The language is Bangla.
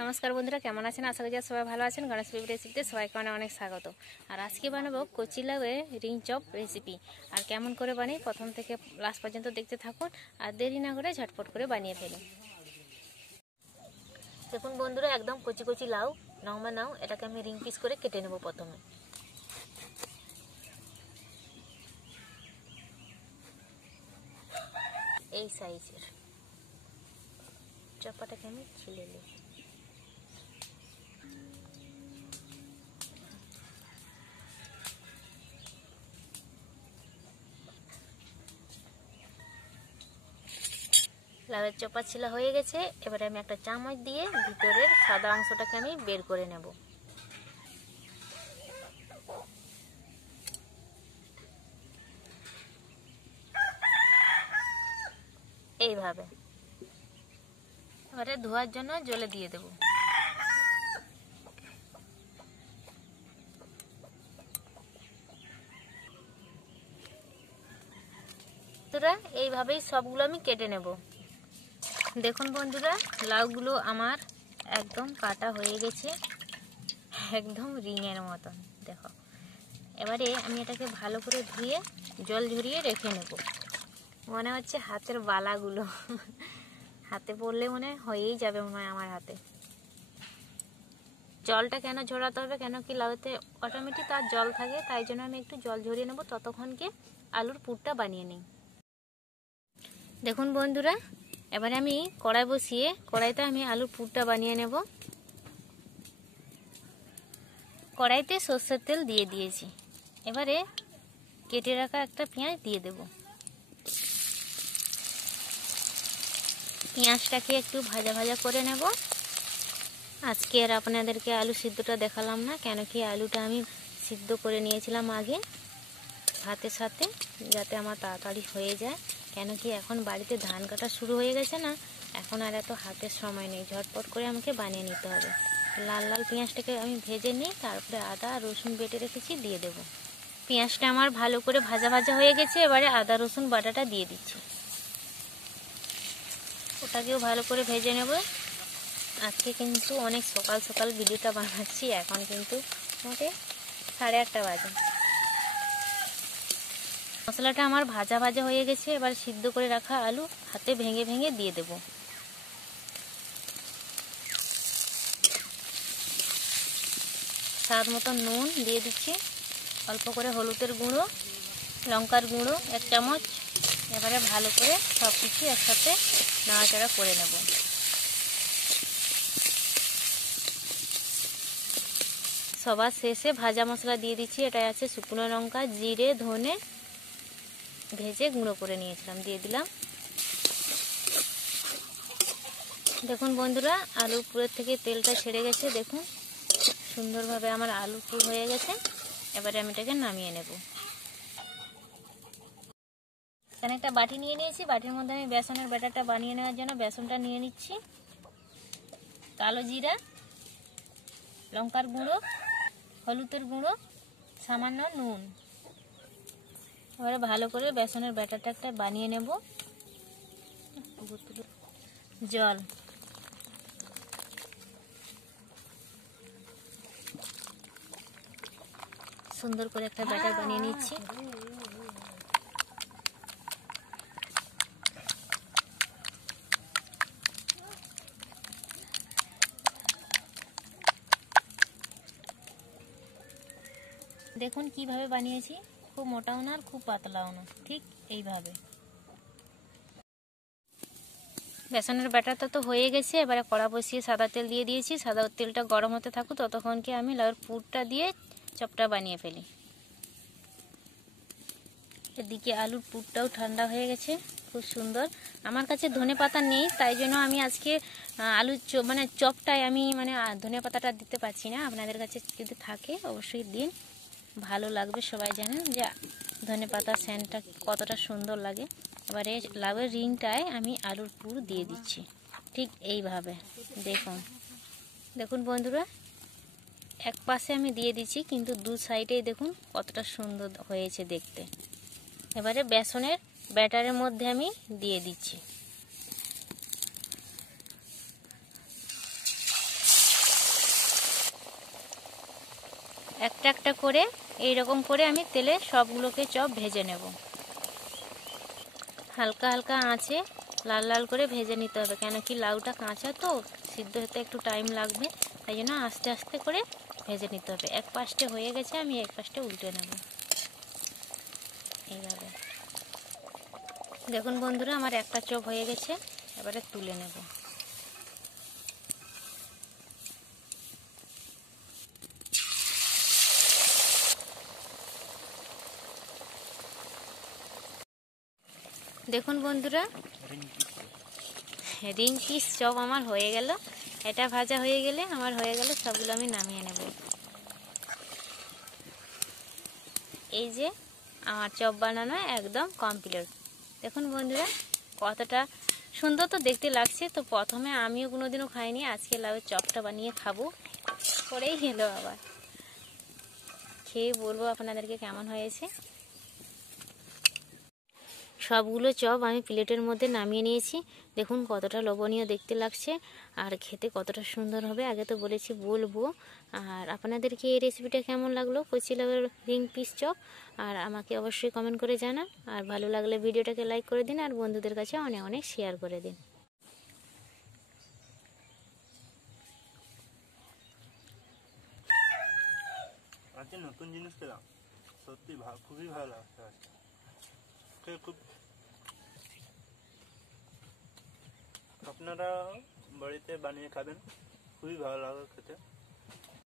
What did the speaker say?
নমস্কার বন্ধুরা, কেমন আছেন? আশা করি সবাই ভালো আছেন। গণেশ বেবি রেসিপিতে সবাইকে অনেক অনেক স্বাগত। আর আজকে বানাবো কচি লাউয়ের রিং চপ রেসিপি। আর কেমন করে বানাই প্রথম থেকে লাস্ট পর্যন্ত দেখতে থাকুন, আর দেরি না করে ঝটপট করে বানিয়ে ফেলুন। দেখুন বন্ধুরা, একদম কচি কচি লাউ নাও, এটাকে আমি রিং পিস করে কেটে নেব। প্রথমে এই সাইজের চপাটাকে আমি ছিলে নিই। লাউয়ের চপা ছিলা হয়ে গেছে। এবারে আমি একটা চামচ দিয়ে ভিতরের সাদা অংশটাকে আমি বের করে নেব। এইভাবে এবারে ধোয়ার জন্য জলে দিয়ে দেব। এইভাবেই সবগুলো আমি কেটে নেব। দেখুন বন্ধুরা, লাউগুলো আমার একদম কাটা হয়ে গেছে, একদম রিংয়ের মতন। দেখো, এবারে আমি এটাকে ভালো করে ধুয়ে জল ঝরিয়ে রেখে নেব। মনে হচ্ছে হাতের বালাগুলো হাতে পড়লে মনে হয়েই যাবে মনে হয় আমার হাতে। জলটা কেন ঝরাতে হবে, কেন কি লাউতে অটোমেটিক তার জল থাকে, তাই জন্য আমি একটু জল ঝরিয়ে নেব। ততক্ষণকে আলুর পুরটা বানিয়ে নিই। দেখুন বন্ধুরা, এবারে আমি কড়াই বসিয়ে কড়াইতে আমি আলুর পুরটা বানিয়ে নেব। কড়াইতে সরষের তেল দিয়ে দিয়েছি। এবারে কেটে রাখা একটা পেঁয়াজ দিয়ে দেব। পেঁয়াজটাকে একটু ভাজা ভাজা করে নেব। আজকে আর আপনাদেরকে আলু সিদ্ধটা দেখালাম না, কেন কি আলুটা আমি সিদ্ধ করে নিয়েছিলাম আগে ভাতের সাথে, যাতে আমার তাড়াতাড়ি হয়ে যায়। কেন কি এখন বাড়িতে ধান কাটা শুরু হয়ে গেছে না, এখন আর এত হাতের সময় নেই, ঝটপট করে আমাকে বানিয়ে নিতে হবে। লাল লাল পেঁয়াজটাকে আমি ভেজে নিই, তারপরে আদা রসুন বেটে রেখেছি দিয়ে দেব। পেঁয়াজটা আমার ভালো করে ভাজা ভাজা হয়ে গেছে। এবারে আদা রসুন বাটাটা দিয়ে দিচ্ছি, ওটাকেও ভালো করে ভেজে নেব। আজকে কিন্তু অনেক সকাল সকাল ভিডিওটা বানাচ্ছি, এখন কিন্তু মোটে 8:30 বাজে। মশলাটা আমার ভাজা ভাজা হয়ে গেছে। এবার সিদ্ধ করে রাখা আলু হাতে ভেঙে ভেঙে দিয়ে দেব। স্বাদ মতো নুন দিয়ে দিচ্ছি, অল্প করে হলুদের গুঁড়ো, লঙ্কার গুঁড়ো 1 চামচ। এবারে ভালো করে সব কিছু একসাথে নাড়াচাড়া করে নেব। সবার শেষে ভাজা মশলা দিয়ে দিচ্ছি। এটা আছে শুকনো লঙ্কা, জিরে, ধনে ভেজে গুঁড়ো করে নিয়েছিলাম, দিয়ে দিলাম। দেখুন বন্ধুরা, আলুর পুরের থেকে তেলটা ছেড়ে গেছে। দেখুন সুন্দরভাবে আমার আলু পুর হয়ে গেছে। এবারে আমি এটাকে নামিয়ে নেব। এখানে একটা বাটি নিয়ে নিয়েছি, বাটির মধ্যে আমি বেসনের ব্যাটারটা বানিয়ে নেওয়ার জন্য বেসনটা নিয়ে নিচ্ছি। কালো জিরা, লঙ্কার গুঁড়ো, হলুদের গুঁড়ো, সামান্য নুন। এবারে ভালো করে বেসনের ব্যাটারটা একটা বানিয়ে নেব। জল, সুন্দর করে একটা ব্যাটার বানিয়ে নিচ্ছি। দেখুন কিভাবে বানিয়েছি, খুব মোটাও না আর খুব পাতলাও না, ঠিক এইভাবে। বেসনের ব্যাটারটা তো হয়ে গেছে। এবারে কড়া বসিয়ে সাদা তেল দিয়ে দিয়েছি। সাদা তেলটা গরম হতে থাকুক, ততক্ষণকে আমি লাউয়ের পুরটা দিয়ে চপটা বানিয়ে ফেলি। এদিকে আলুর পুরটাও ঠান্ডা হয়ে গেছে, খুব সুন্দর। আমার কাছে ধনেপাতা নেই, তাই জন্য আমি আজকে আলুর চপটায় আমি ধনেপাতাটা দিতে পারছি না। আপনাদের কাছে যদি থাকে অবশ্যই দিন, ভালো লাগবে। সবাই জানেন যে ধনেপাতার সেন্টটা কতটা সুন্দর লাগে। এবারে লাউয়ের রিংটায় আমি আলুর পুর দিয়ে দিচ্ছি, ঠিক এইভাবে। দেখুন বন্ধুরা, এক পাশে আমি দিয়ে দিচ্ছি, কিন্তু দু সাইডেই দেখুন কতটা সুন্দর হয়েছে দেখতে। এবারে বেসনের ব্যাটারের মধ্যে আমি দিয়ে দিচ্ছি। একটা একটা করে এই রকম করে আমি তেলে সবগুলোকে চপ ভেজে নেব। হালকা হালকা আঁচে লাল লাল করে ভেজে নিতে হবে, কেন কি লাউটা কাঁচা তো সিদ্ধ হতে একটু টাইম লাগবে, তাই জন্য আস্তে আস্তে করে ভেজে নিতে হবে। এক পাশে হয়ে গেছে, আমি এক পাশে উল্টে নেব এইভাবে। দেখুন বন্ধুরা, আমার একটা চপ হয়ে গেছে, এবারে তুলে নেব। দেখুন বন্ধুরা, রিং পিস চপ আমার হয়ে গেল। এটা ভাজা হয়ে গেলে আমার হয়ে গেল, সবগুলো আমি নামিয়ে নেব। এই যে আমার চপ বানানো একদম কমপ্লিট। দেখুন বন্ধুরা, কতটা সুন্দর তো দেখতে লাগছে। তো প্রথমে আমিও কোনোদিনও খাইনি, আজকে লাউয়ের চপটা বানিয়ে খাবো, করেই খেলো আবার। খেয়ে বলবো আপনাদেরকে কেমন হয়েছে। সবগুলো চপ আমি প্লেটের মধ্যে নামিয়ে নিয়েছি। দেখুন কতটা লোভনীয় দেখতে লাগছে আর খেতে কতটা সুন্দর হবে। আগে তো বলেছি বলবো। আর আপনাদেরকে এই রেসিপিটা কেমন লাগলো কচি লাউয়ের রিং পিস চপ, আর আমাকে অবশ্যই কমেন্ট করে জানান। আর ভালো লাগলে ভিডিওটাকে লাইক করে দিন আর বন্ধুদের কাছে অনেক অনেক শেয়ার করে দিন। আজকে নতুন জিনিস পেলাম, সত্যি খুবই ভালো লাগছে আজকে। খুব আপনারা বাড়িতে বানিয়ে খাবেন, খুবই ভালো লাগে খেতে।